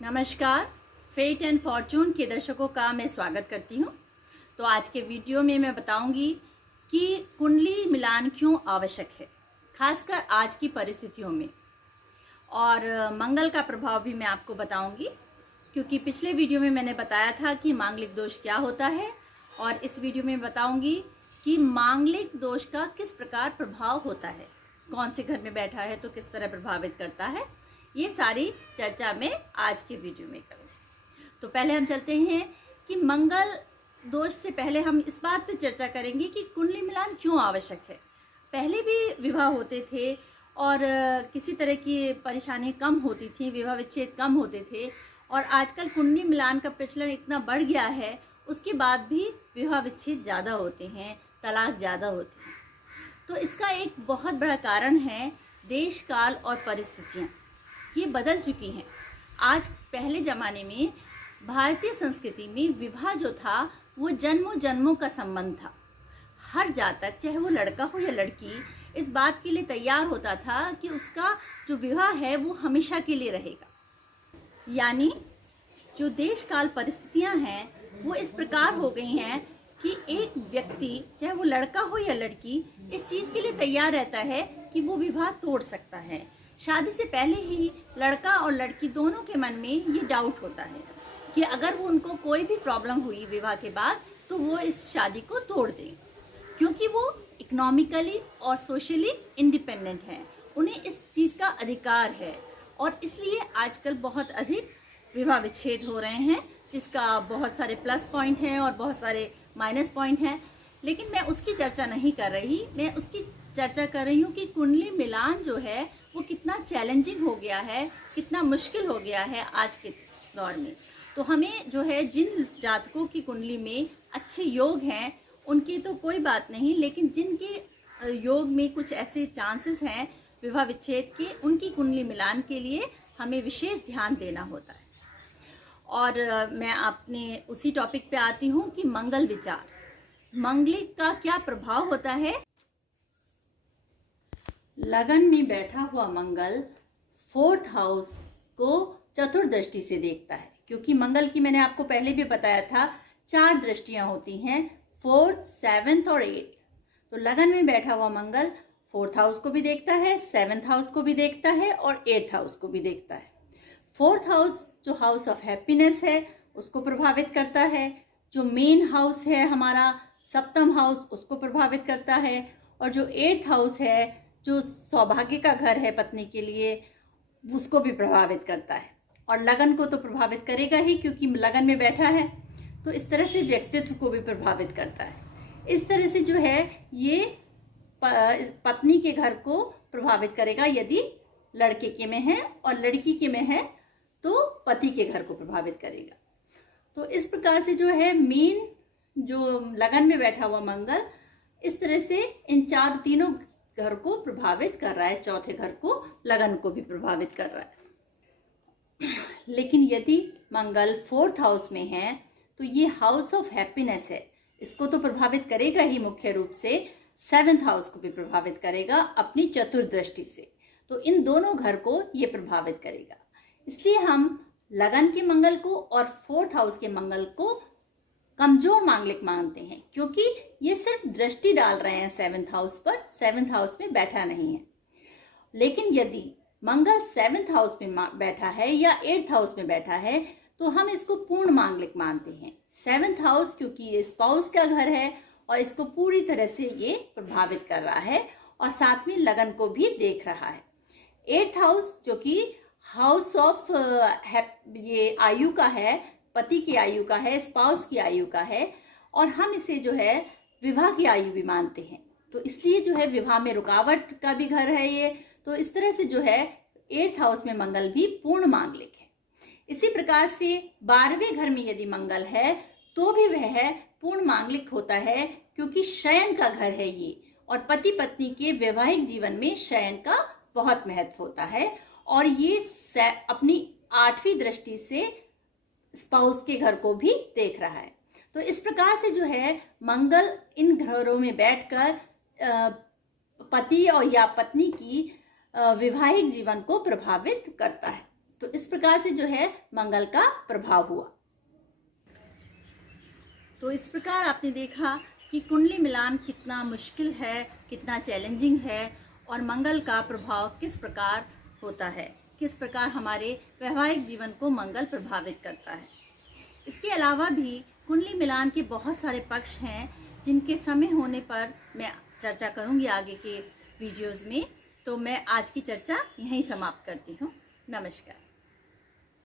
नमस्कार। Fate and Fortune के दर्शकों का मैं स्वागत करती हूं। तो आज के वीडियो में मैं बताऊंगी कि कुंडली मिलान क्यों आवश्यक है, खासकर आज की परिस्थितियों में। और मंगल का प्रभाव भी मैं आपको बताऊंगी, क्योंकि पिछले वीडियो में मैंने बताया था कि मांगलिक दोष क्या होता है, और इस वीडियो में बताऊंगी कि मांगलिक दोष का किस प्रकार प्रभाव होता है, कौन से घर में बैठा है तो किस तरह प्रभावित करता है। ये सारी चर्चा मैं आज के वीडियो में करूँगी। तो पहले हम चलते हैं कि मंगल दोष से पहले हम इस बात पर चर्चा करेंगे कि कुंडली मिलान क्यों आवश्यक है। पहले भी विवाह होते थे और किसी तरह की परेशानी कम होती थी, विवाह विच्छेद कम होते थे, और आजकल कुंडली मिलान का प्रचलन इतना बढ़ गया है, उसके बाद भी विवाह विच्छेद ज़्यादा होते हैं, तलाक ज़्यादा होती हैं। तो इसका एक बहुत बड़ा कारण है देश काल और परिस्थितियाँ, ये बदल चुकी हैं। आज पहले ज़माने में भारतीय संस्कृति में विवाह जो था वो जन्मों जन्मों का संबंध था। हर जातक, चाहे वो लड़का हो या लड़की, इस बात के लिए तैयार होता था कि उसका जो विवाह है वो हमेशा के लिए रहेगा। यानी जो देश काल परिस्थितियां हैं वो इस प्रकार हो गई हैं कि एक व्यक्ति, चाहे वो लड़का हो या लड़की, इस चीज़ के लिए तैयार रहता है कि वो विवाह तोड़ सकता है। शादी से पहले ही लड़का और लड़की दोनों के मन में ये डाउट होता है कि अगर वो उनको कोई भी प्रॉब्लम हुई विवाह के बाद तो वो इस शादी को तोड़ दें, क्योंकि वो इकोनॉमिकली और सोशली इंडिपेंडेंट हैं, उन्हें इस चीज़ का अधिकार है। और इसलिए आजकल बहुत अधिक विवाह विच्छेद हो रहे हैं, जिसका बहुत सारे प्लस पॉइंट हैं और बहुत सारे माइनस पॉइंट हैं। लेकिन मैं उसकी चर्चा नहीं कर रही, मैं उसकी चर्चा कर रही हूँ कि कुंडली मिलान जो है वो कितना चैलेंजिंग हो गया है, कितना मुश्किल हो गया है आज के दौर में। तो हमें जो है, जिन जातकों की कुंडली में अच्छे योग हैं उनकी तो कोई बात नहीं, लेकिन जिनके योग में कुछ ऐसे चांसेस हैं विवाह विच्छेद के, उनकी कुंडली मिलान के लिए हमें विशेष ध्यान देना होता है। और मैं अपने उसी टॉपिक पे आती हूँ कि मंगल विचार, मंगलिक का क्या प्रभाव होता है। लगन में बैठा हुआ मंगल 4th हाउस को चतुर्दृष्टि से देखता है, क्योंकि मंगल की मैंने आपको पहले भी बताया था 4 दृष्टियां होती हैं, 4th, 7th और 8th। तो लगन में बैठा हुआ मंगल 4th हाउस को भी देखता है, 7th हाउस को भी देखता है और 8th हाउस को भी देखता है। 4th हाउस जो हाउस ऑफ हैप्पीनेस है उसको प्रभावित करता है, जो मेन हाउस है हमारा 7th हाउस उसको प्रभावित करता है, और जो 8th हाउस है जो सौभाग्य का घर है पत्नी के लिए, उसको भी प्रभावित करता है। और लगन को तो प्रभावित करेगा ही, क्योंकि लगन में बैठा है। तो इस तरह से व्यक्तित्व को भी प्रभावित करता है। इस तरह से जो है ये पत्नी के घर को प्रभावित करेगा यदि लड़के के में है, और लड़की के में है तो पति के घर को प्रभावित करेगा। तो इस प्रकार से जो है मेन जो लगन में बैठा हुआ मंगल इस तरह से इन तीनों घर को प्रभावित कर रहा है, चौथे घर को, लगन को भी प्रभावित कर रहा है। लेकिन यदि मंगल 4th हाउस में है तो ये हाउस ऑफ हैप्पीनेस है, इसको तो प्रभावित करेगा ही, मुख्य रूप से 7th हाउस को भी प्रभावित करेगा अपनी चतुर्दृष्टि से। तो इन दोनों घर को ये प्रभावित करेगा। इसलिए हम लगन के मंगल को और 4th हाउस के मंगल को कमजोर मांगलिक मानते हैं, क्योंकि ये सिर्फ दृष्टि डाल रहे हैं 7th हाउस पर, 7th हाउस में बैठा नहीं है। लेकिन यदि मंगल 7th हाउस में बैठा है या 8th हाउस में बैठा है तो हम इसको पूर्ण मांगलिक मानते हैं। 7th हाउस क्योंकि ये स्पाउस का घर है और इसको पूरी तरह से ये प्रभावित कर रहा है, और साथ में लगन को भी देख रहा है। 8th हाउस जो कि हाउस ऑफ ये आयु का है, पति की आयु का है, स्पाउस की आयु का है, और हम इसे जो है विवाह की आयु भी मानते हैं। तो इसलिए जो है विवाह में रुकावट का भी घर है ये। तो इस तरह से जो है 8th हाउस में मंगल भी पूर्ण मांगलिक है। इसी प्रकार से 12वें घर में यदि मंगल है तो भी वह पूर्ण मांगलिक होता है, क्योंकि शयन का घर है ये, और पति पत्नी के वैवाहिक जीवन में शयन का बहुत महत्व होता है। और ये अपनी 8वीं दृष्टि से स्पाउस के घर को भी देख रहा है। तो इस प्रकार से जो है मंगल इन घरों में बैठकर पति और या पत्नी की वैवाहिक जीवन को प्रभावित करता है। तो इस प्रकार से जो है मंगल का प्रभाव हुआ। तो इस प्रकार आपने देखा कि कुंडली मिलान कितना मुश्किल है, कितना चैलेंजिंग है और मंगल का प्रभाव किस प्रकार होता है, किस प्रकार हमारे वैवाहिक जीवन को मंगल प्रभावित करता है। इसके अलावा भी कुंडली मिलान के बहुत सारे पक्ष हैं जिनके समय होने पर मैं चर्चा करूंगी आगे के वीडियोस में। तो मैं आज की चर्चा यहीं समाप्त करती हूँ। नमस्कार।